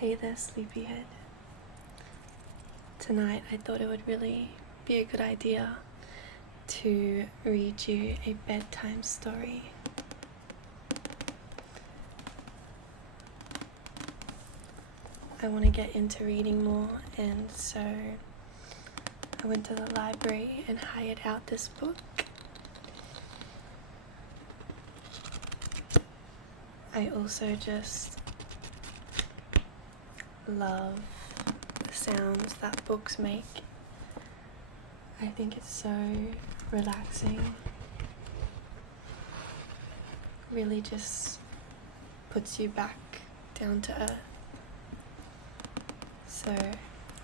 Hey there, sleepyhead. Tonight I thought it would really be a good idea to read you a bedtime story. I want to get into reading more, and so I went to the library and hired out this book. I also just love the sounds that books make. I think it's so relaxing. Really just puts you back down to earth. So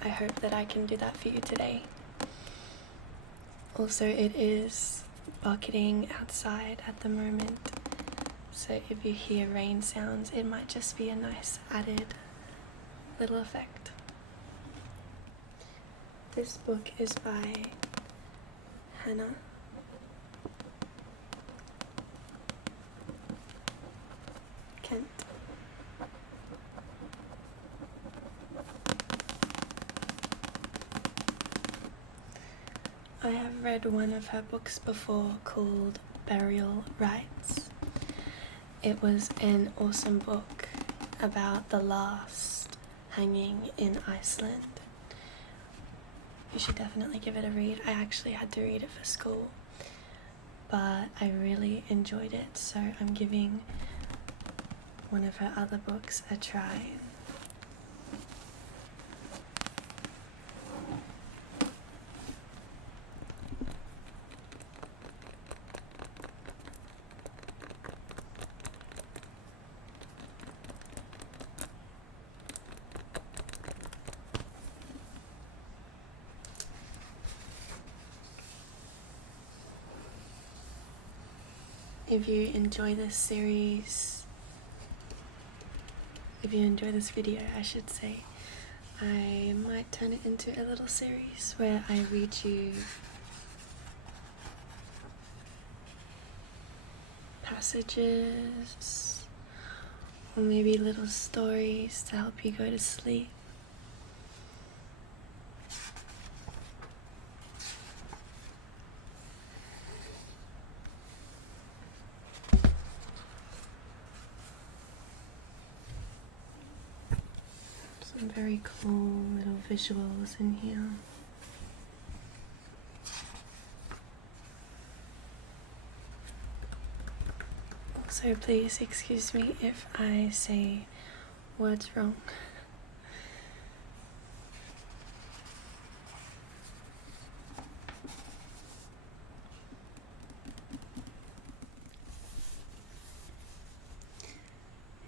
I hope that I can do that for you today. Also, it is bucketing outside at the moment, so if you hear rain sounds, it might just be a nice added little effect. This book is by Hannah Kent. I have read one of her books before called Burial Rites. It was an awesome book about the last hanging in Iceland. You should definitely give it a read. I actually had to read it for school, but I really enjoyed it, so I'm giving one of her other books a try. If you enjoy this series, if you enjoy this video, I should say, I might turn it into a little series where I read you passages or maybe little stories to help you go to sleep. Some very cool little visuals in here. Also, please excuse me if I say words wrong.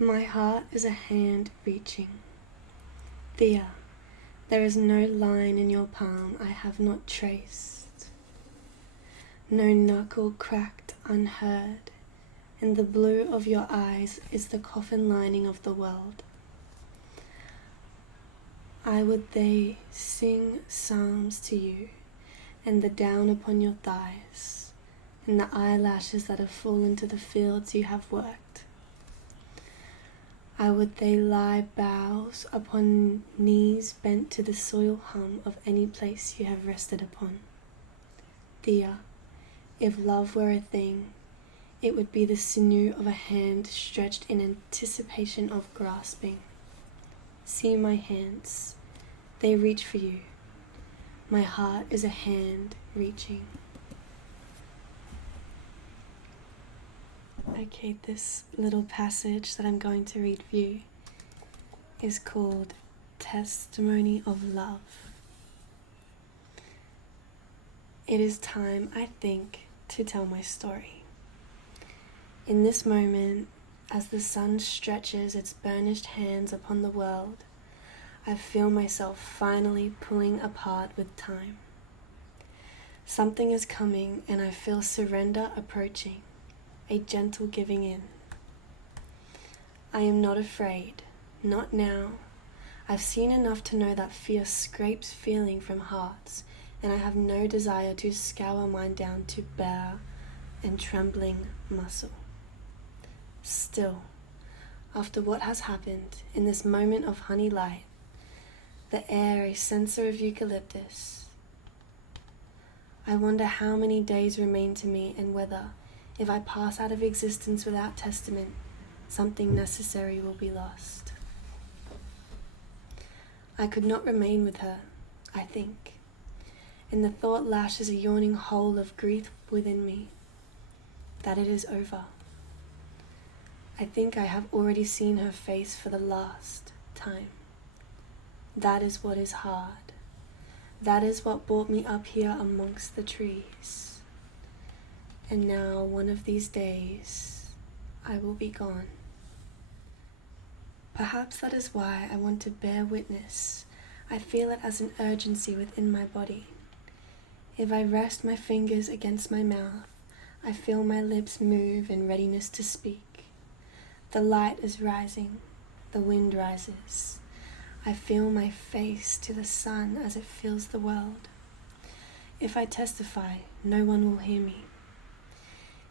My heart is a hand reaching. Thea, there is no line in your palm I have not traced. No knuckle cracked unheard. In the blue of your eyes is the coffin lining of the world. I would they sing psalms to you, and the down upon your thighs, and the eyelashes that have fallen to the fields you have worked. I would they lie bows upon knees bent to the soil hum of any place you have rested upon. Thea, if love were a thing, it would be the sinew of a hand stretched in anticipation of grasping. See my hands, they reach for you. My heart is a hand reaching. Okay, this little passage that I'm going to read for you is called Testimony of Love. It is time, I think, to tell my story. In this moment, as the sun stretches its burnished hands upon the world, I feel myself finally pulling apart with time. Something is coming, and I feel surrender approaching. A gentle giving in. I am not afraid, not now. I've seen enough to know that fear scrapes feeling from hearts, and I have no desire to scour mine down to bare and trembling muscle. Still, after what has happened, in this moment of honey light, the air a censer of eucalyptus. I wonder how many days remain to me, and whether, if I pass out of existence without testament, something necessary will be lost. I could not remain with her, I think, and the thought lashes a yawning hole of grief within me, that it is over. I think I have already seen her face for the last time. That is what is hard. That is what brought me up here amongst the trees. And now, one of these days, I will be gone. Perhaps that is why I want to bear witness. I feel it as an urgency within my body. If I rest my fingers against my mouth, I feel my lips move in readiness to speak. The light is rising, the wind rises. I feel my face to the sun as it fills the world. If I testify, no one will hear me.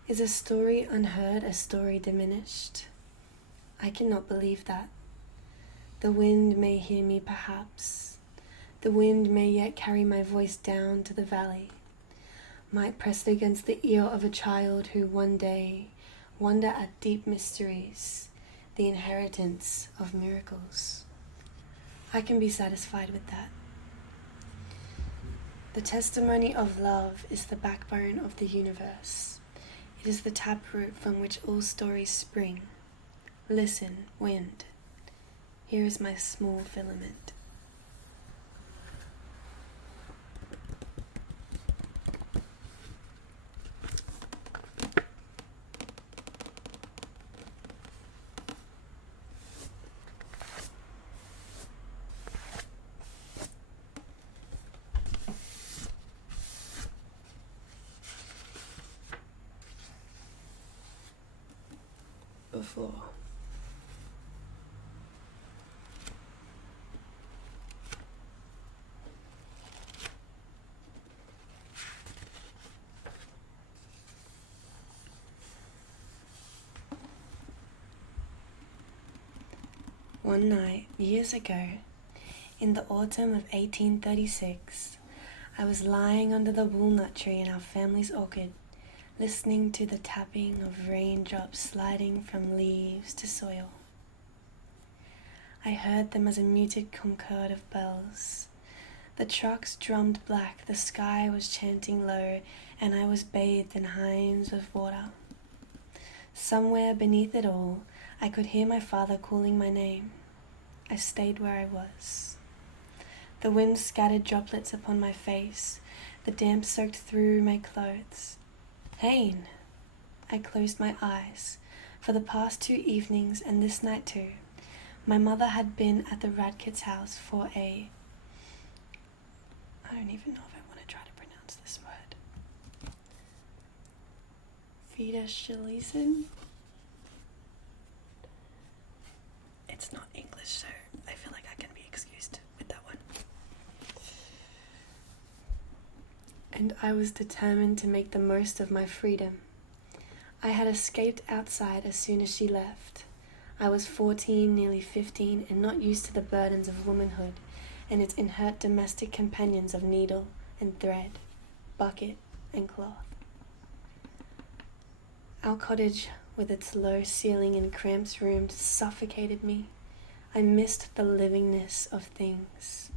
Is a story unheard a story diminished? I cannot believe that. The wind may hear me perhaps. The wind may yet carry my voice down to the valley, might press it against the ear of a child who one day wonder at deep mysteries, the inheritance of miracles. I can be satisfied with that. The testimony of love is the backbone of the universe. It is the taproot from which all stories spring. Listen, wind. Here is my small filament. Before. One night, years ago, in the autumn of 1836, I was lying under the walnut tree in our family's orchard, listening to the tapping of raindrops sliding from leaves to soil. I heard them as a muted concord of bells. The trucks drummed black, the sky was chanting low, and I was bathed in hymns of water. Somewhere beneath it all, I could hear my father calling my name. I stayed where I was. The wind scattered droplets upon my face. The damp soaked through my clothes. Hayne! I closed my eyes. For the past 2 evenings, and this night too, my mother had been at the Radkit's house for I don't even know if I want to try to pronounce this word. Wiederschließen? It's not English, so I feel like I can be excused with that one. And I was determined to make the most of my freedom. I had escaped outside as soon as she left. I was 14, nearly 15, and not used to the burdens of womanhood and its inert domestic companions of needle and thread, bucket and cloth. Our cottage, with its low ceiling and cramped rooms, suffocated me. I missed the livingness of things.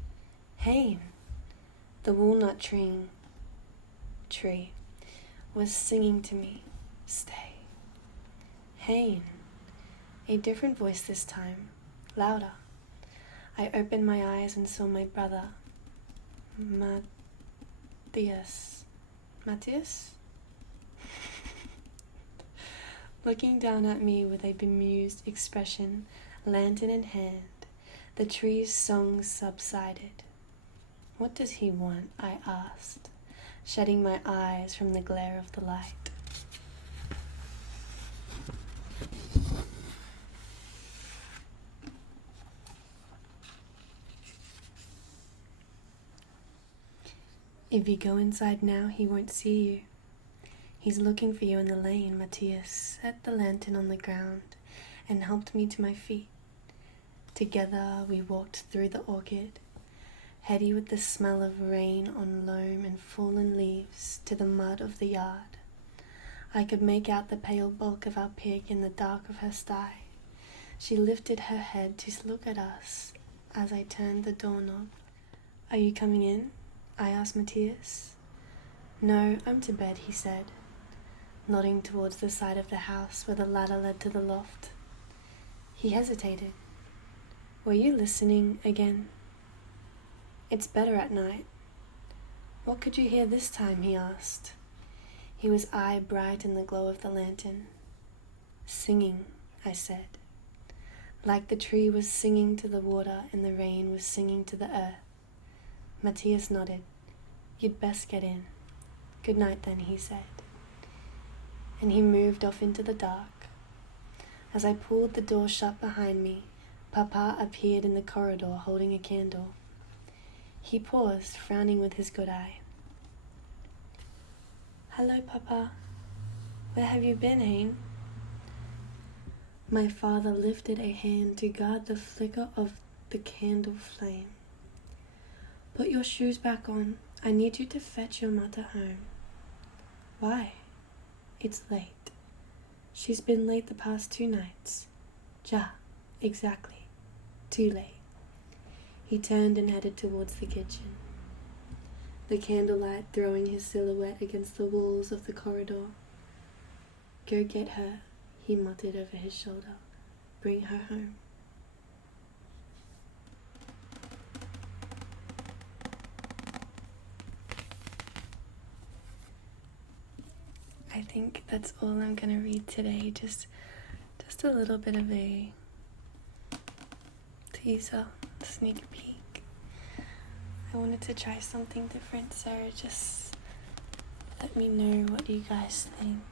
Hayne, the walnut tree, was singing to me, stay. Hayne, a different voice this time, louder. I opened my eyes and saw my brother, Matthias, looking down at me with a bemused expression, lantern in hand. The tree's song subsided. What does he want? I asked, shutting my eyes from the glare of the light. If you go inside now, he won't see you. He's looking for you in the lane, Matthias set the lantern on the ground and helped me to my feet. Together we walked through the orchard, heady with the smell of rain on loam and fallen leaves to the mud of the yard. I could make out the pale bulk of our pig in the dark of her sty. She lifted her head to look at us as I turned the doorknob. "Are you coming in?" I asked Matthias. "No, I'm to bed," he said, nodding towards the side of the house where the ladder led to the loft. He hesitated. "Were you listening again?" "It's better at night." "What could you hear this time?" he asked. He was eye bright in the glow of the lantern. "Singing," I said. Like the tree was singing to the water and the rain was singing to the earth. Matthias nodded. "You'd best get in." "Good night then," he said. And he moved off into the dark. As I pulled the door shut behind me, Papa appeared in the corridor holding a candle. He paused, frowning with his good eye. "Hello, Papa. Where have you been, Hein?" My father lifted a hand to guard the flicker of the candle flame. "Put your shoes back on. I need you to fetch your mother home." "Why?" "It's late. She's been late the past 2 nights. Ja, exactly. Too late." He turned and headed towards the kitchen, the candlelight throwing his silhouette against the walls of the corridor. "Go get her," he muttered over his shoulder. "Bring her home." I think that's all I'm gonna read today. Just a little bit of a teaser, sneak peek. I wanted to try something different, so just let me know what you guys think.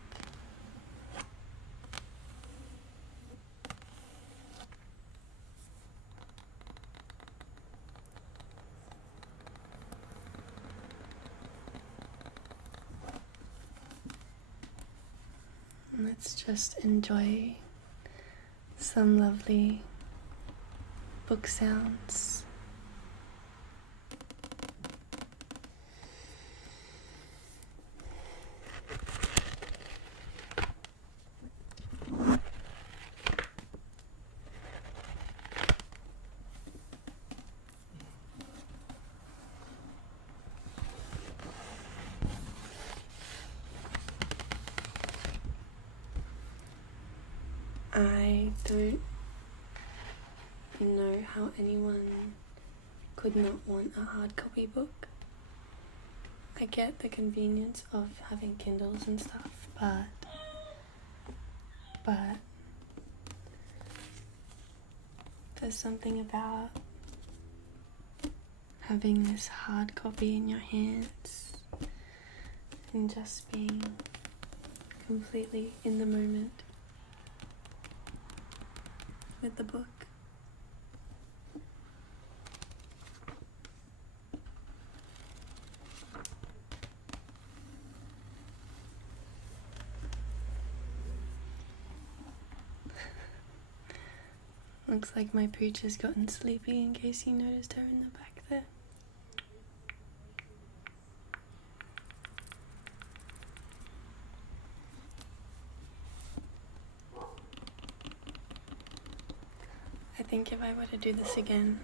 Let's just enjoy some lovely book sounds. I don't know how anyone could not want a hard copy book. I get the convenience of having Kindles and stuff, but there's something about having this hard copy in your hands and just being completely in the moment with the book. Looks like my preacher's gotten sleepy, in case you noticed her in the back there. I think if I were to do this again,